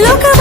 Look